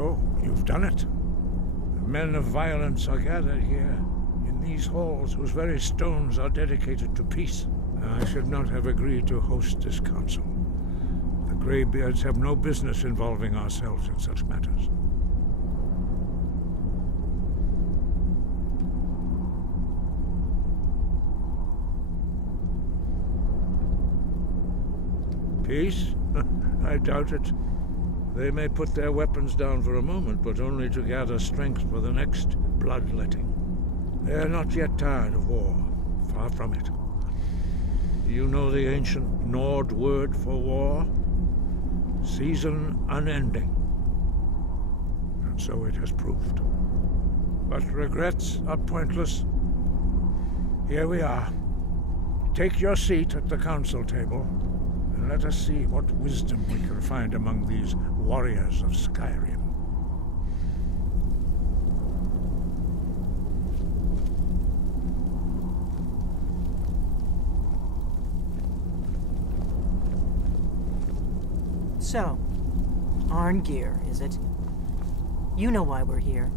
So, you've done it. The men of violence are gathered here, in these halls whose very stones are dedicated to peace. I should not have agreed to host this council. The Greybeards have no business involving ourselves in such matters. Peace? I doubt it. They may put their weapons down for a moment, but only to gather strength for the next bloodletting. They are not yet tired of war. Far from it. You know the ancient Nord word for war? Season unending. And so it has proved. But regrets are pointless. Here we are. Take your seat at the council table, and let us see what wisdom we can find among these warriors of Skyrim. So, Arngeir, is it? You know why we're here.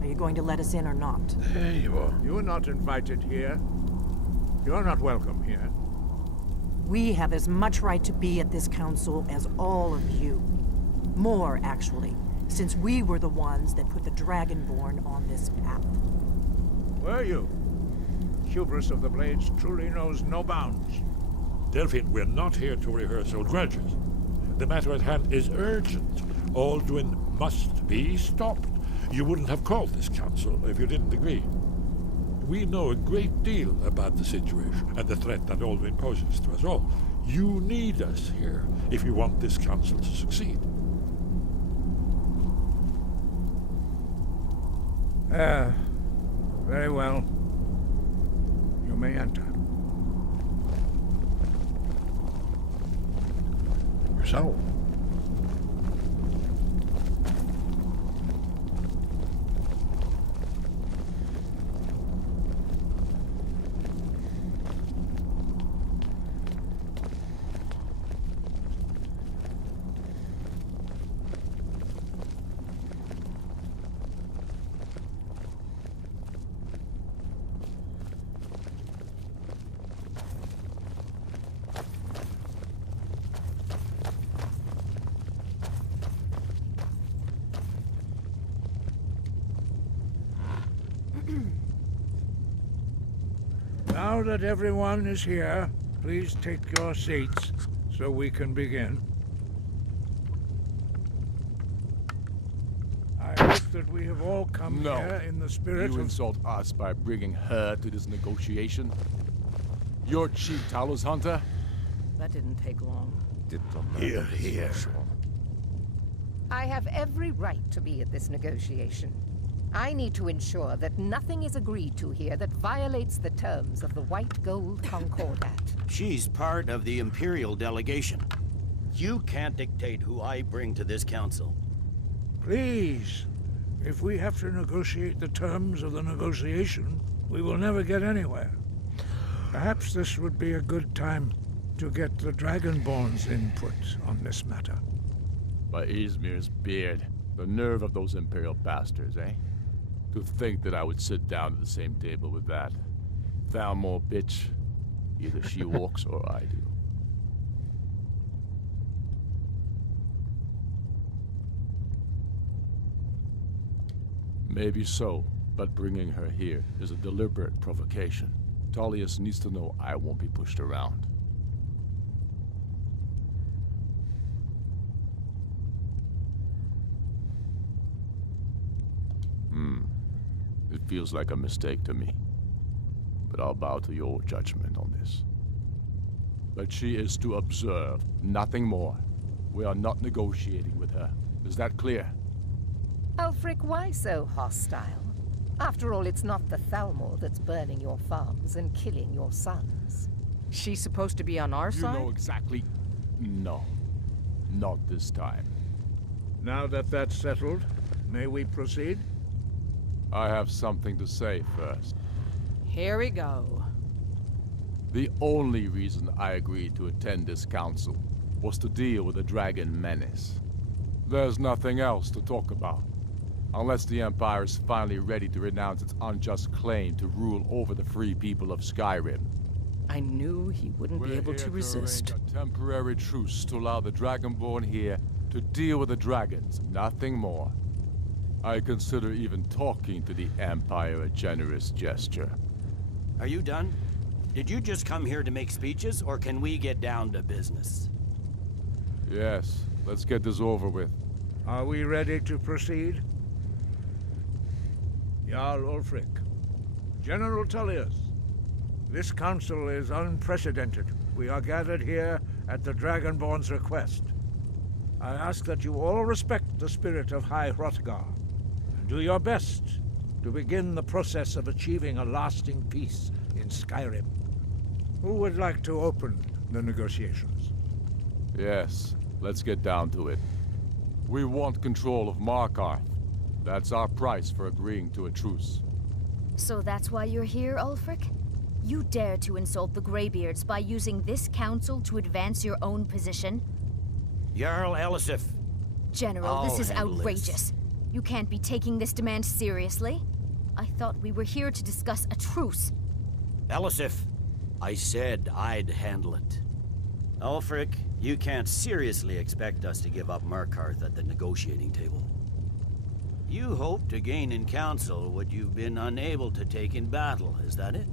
Are you going to let us in or not? There you are. You are not invited here. You are not welcome here. We have as much right to be at this council as all of you. More, actually, since we were the ones that put the Dragonborn on this path. Were you? Hubris of the Blades truly knows no bounds. Delphine, we're not here to rehearse old grudges. The matter at hand is urgent. Alduin must be stopped. You wouldn't have called this council if you didn't agree. We know a great deal about the situation and the threat that Alduin poses to us all. You need us here if you want this council to succeed. Very well. You may enter. So, Now that everyone is here, please take your seats so we can begin. I hope that we have all come here in the spirit You of... insult us by bringing her to this negotiation? Your chief Talos hunter? That didn't take long. here, here. I have every right to be at this negotiation. I need to ensure that nothing is agreed to here that violates the terms of the White Gold Concordat. She's part of the Imperial delegation. You can't dictate who I bring to this council. Please, if we have to negotiate the terms of the negotiation, we will never get anywhere. Perhaps this would be a good time to get the Dragonborn's input on this matter. By Izmir's beard. The nerve of those Imperial bastards, eh? To think that I would sit down at the same table with that. Thalmor bitch. Either she walks or I do. Maybe so, but bringing her here is a deliberate provocation. Tullius needs to know I won't be pushed around. It feels like a mistake to me. But I'll bow to your judgment on this. But she is to observe, nothing more. We are not negotiating with her. Is that clear? Ulfric, why so hostile? After all, it's not the Thalmor that's burning your farms and killing your sons. She's supposed to be on our You side? know exactly... No. Not this time. Now that that's settled, may we proceed? I have something to say first. Here we go. The only reason I agreed to attend this council was to deal with the dragon menace. There's nothing else to talk about. Unless the Empire is finally ready to renounce its unjust claim to rule over the free people of Skyrim. I knew he wouldn't be able to resist. Arrange a temporary truce to allow the Dragonborn here to deal with the dragons, nothing more. I consider even talking to the Empire a generous gesture. Are you done? Did you just come here to make speeches, or can we get down to business? Yes, let's get this over with. Are we ready to proceed? Jarl Ulfric, General Tullius, this council is unprecedented. We are gathered here at the Dragonborn's request. I ask that you all respect the spirit of High Hrothgar, and do your best to begin the process of achieving a lasting peace in Skyrim. Who would like to open the negotiations? Yes, let's get down to it. We want control of Markarth. That's our price for agreeing to a truce. So that's why you're here, Ulfric? You dare to insult the Greybeards by using this council to advance your own position? Jarl Elisif. General, this is handle outrageous. You can't be taking this demand seriously. I thought we were here to discuss a truce. Elisif, I said I'd handle it. Ulfric, you can't seriously expect us to give up Markarth at the negotiating table. You hope to gain in council what you've been unable to take in battle, is that it?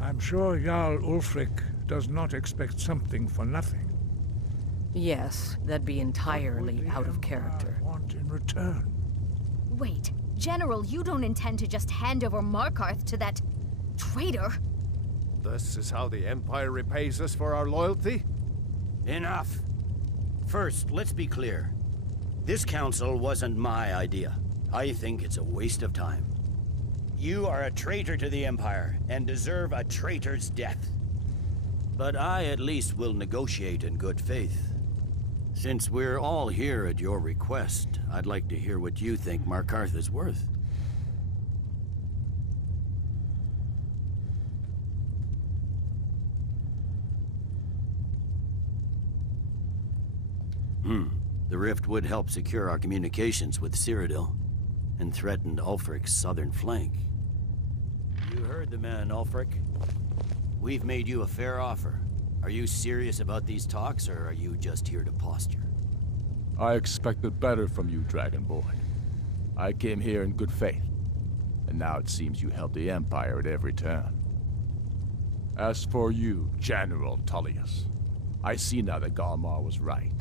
I'm sure Jarl Ulfric does not expect something for nothing. Yes, that'd be entirely out of character. What want in return? Wait, General, you don't intend to just hand over Markarth to that traitor? This is how the Empire repays us for our loyalty? Enough. First, let's be clear. This council wasn't my idea. I think it's a waste of time. You are a traitor to the Empire, and deserve a traitor's death. But I at least will negotiate in good faith. Since we're all here at your request, I'd like to hear what you think Markarth is worth. The rift would help secure our communications with Cyrodiil, and threatened Ulfric's southern flank. You heard the man, Ulfric. We've made you a fair offer. Are you serious about these talks, or are you just here to posture? I expected better from you, Dragonborn. I came here in good faith, and now it seems you help the Empire at every turn. As for you, General Tullius, I see now that Galmar was right.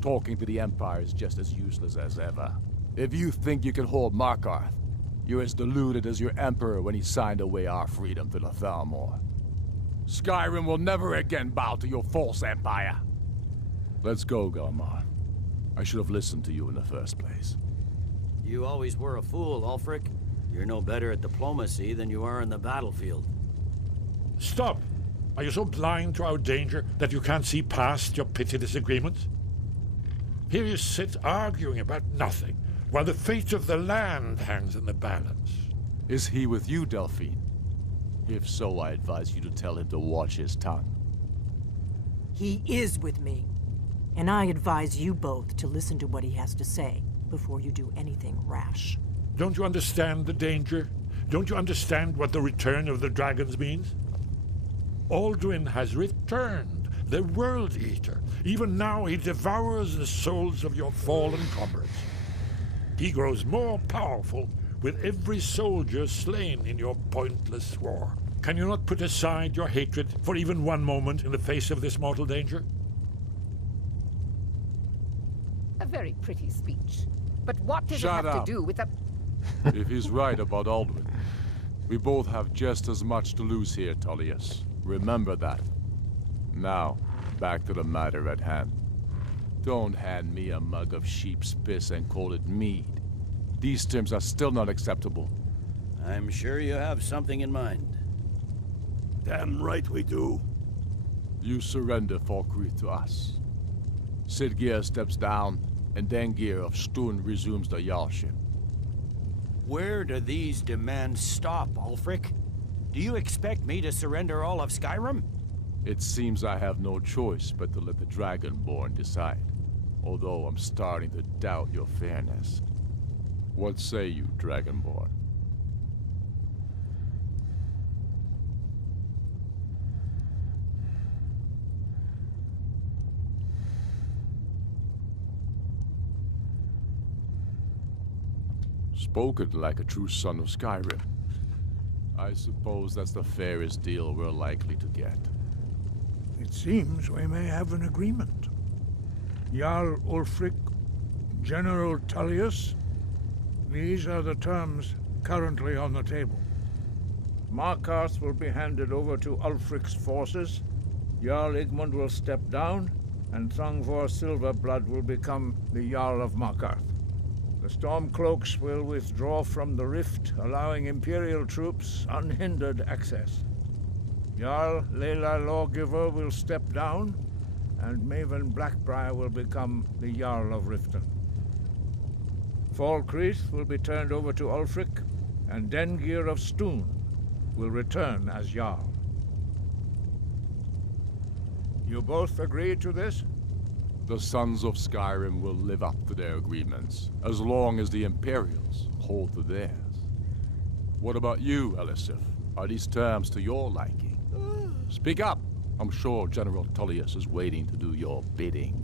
Talking to the Empire is just as useless as ever. If you think you can hold Markarth, you're as deluded as your Emperor when he signed away our freedom to the Thalmor. Skyrim will never again bow to your false empire. Let's go, Galmar. I should have listened to you in the first place. You always were a fool, Ulfric. You're no better at diplomacy than you are in the battlefield. Stop! Are you so blind to our danger that you can't see past your petty disagreements? Here you sit arguing about nothing, while the fate of the land hangs in the balance. Is he with you, Delphine? If so, I advise you to tell him to watch his tongue. He is with me. And I advise you both to listen to what he has to say before you do anything rash. Don't you understand the danger? Don't you understand what the return of the dragons means? Alduin has returned, the World Eater. Even now he devours the souls of your fallen comrades. He grows more powerful with every soldier slain in your pointless war. Can you not put aside your hatred for even one moment in the face of this mortal danger? A very pretty speech. But what does Shut it have up. to do with a... If he's right about Alduin, we both have just as much to lose here, Tullius. Remember that. Now, back to the matter at hand. Don't hand me a mug of sheep's piss and call it mead. These terms are still not acceptable. I'm sure you have something in mind. Damn right we do. You surrender Falkreath to us. Sidgeir steps down, and Dengir of Stun resumes the Jarlship. Where do these demands stop, Ulfric? Do you expect me to surrender all of Skyrim? It seems I have no choice but to let the Dragonborn decide. although I'm starting to doubt your fairness. What say you, Dragonborn? Spoken like a true son of Skyrim. I suppose that's the fairest deal we're likely to get. It seems we may have an agreement. Jarl Ulfric, General Tullius, these are the terms currently on the table. Markarth will be handed over to Ulfric's forces, Jarl Igmund will step down, and Thongvor Silverblood will become the Jarl of Markarth. The Stormcloaks will withdraw from the rift, allowing Imperial troops unhindered access. Jarl Layla Lawgiver will step down, and Maven Blackbriar will become the Jarl of Riften. Falkreath will be turned over to Ulfric, and Dengir of Stoon will return as Jarl. You both agree to this? The Sons of Skyrim will live up to their agreements, as long as the Imperials hold to theirs. What about you, Elisif? Are these terms to your liking? Speak up! I'm sure General Tullius is waiting to do your bidding.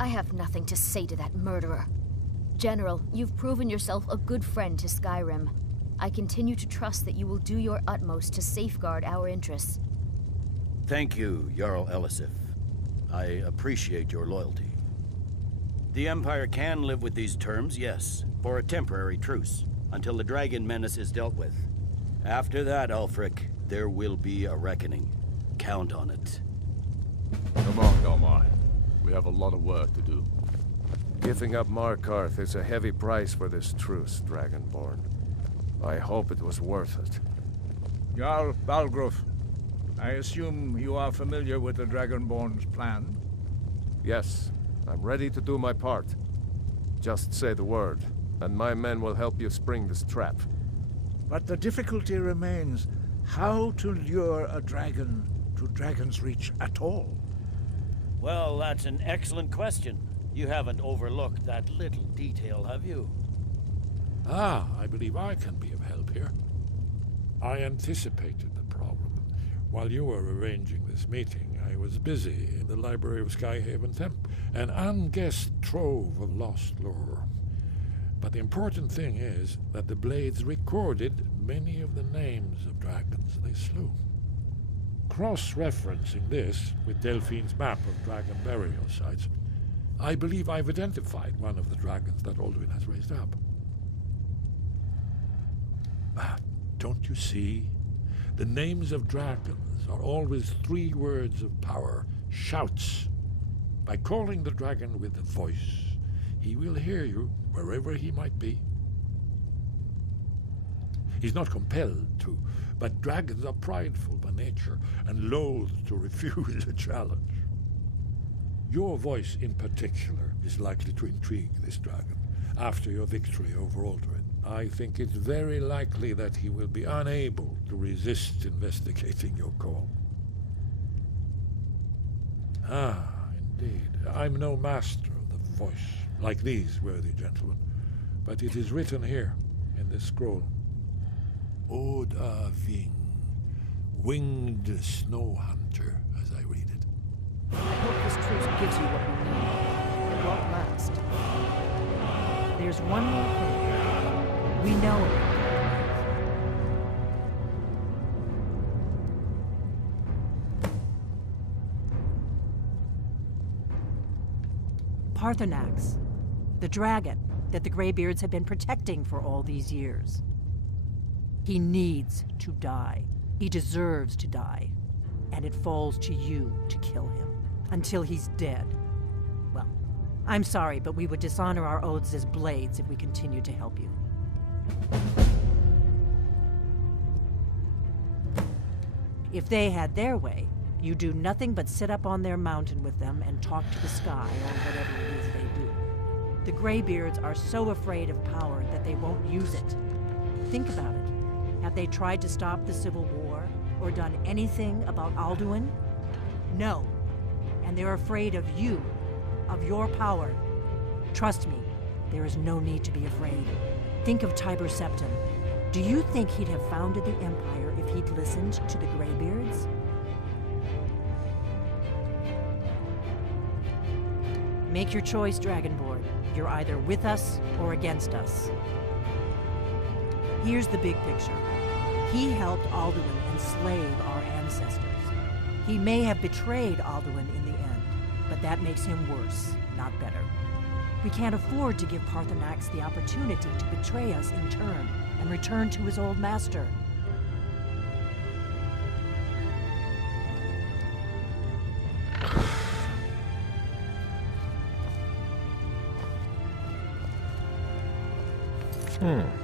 I have nothing to say to that murderer. General, you've proven yourself a good friend to Skyrim. I continue to trust that you will do your utmost to safeguard our interests. Thank you, Jarl Elisif. I appreciate your loyalty. The Empire can live with these terms, yes, for a temporary truce, until the dragon menace is dealt with. After that, Ulfric, there will be a reckoning. Count on it. Come on, Galmar. We have a lot of work to do. Giving up Markarth is a heavy price for this truce, Dragonborn. I hope it was worth it. Jarl Balgruf, I assume you are familiar with the Dragonborn's plan? Yes, I'm ready to do my part. Just say the word, and my men will help you spring this trap. But the difficulty remains how to lure a dragon to Dragon's Reach at all. Well, that's an excellent question. You haven't overlooked that little detail, have you? Ah, I believe I can be of help here. I anticipated the problem. While you were arranging this meeting, I was busy in the library of Skyhaven Temp, an unguessed trove of lost lore. But the important thing is that the Blades recorded many of the names of dragons they slew. Cross-referencing this with Delphine's map of dragon burial sites, I believe I've identified one of the dragons that Alduin has raised up. Don't you see? The names of dragons are always 3 words of power, shouts. By calling the dragon with a voice, he will hear you wherever he might be. He's not compelled to, but dragons are prideful by nature and loath to refuse a challenge. Your voice in particular is likely to intrigue this dragon after your victory over Alduin. I think it's very likely that he will be unable to resist investigating your call. Ah, indeed. I'm no master of the voice, like these worthy gentlemen, but it is written here in this scroll. Oda Ving, winged snow hunter, as I read it. I hope this truce gives you what you need. It won't last. There's one more thing. We know it. Parthenax, the dragon that the Greybeards have been protecting for all these years. He needs to die. He deserves to die. And it falls to you to kill him until he's dead. Well, I'm sorry, but we would dishonor our oaths as Blades if we continued to help you. If they had their way, you do nothing but sit up on their mountain with them and talk to the sky or whatever it is they do. The Greybeards are so afraid of power that they won't use it. Think about it. Have they tried to stop the Civil War or done anything about Alduin? No. And they're afraid of you, of your power. Trust me, there is no need to be afraid. Think of Tiber Septim. Do you think he'd have founded the Empire if he'd listened to the Greybeards? Make your choice, Dragonborn. You're either with us or against us. Here's the big picture. He helped Alduin enslave our ancestors. He may have betrayed Alduin in the end, but that makes him worse, not better. We can't afford to give Parthenax the opportunity to betray us in turn and return to his old master. Hmm.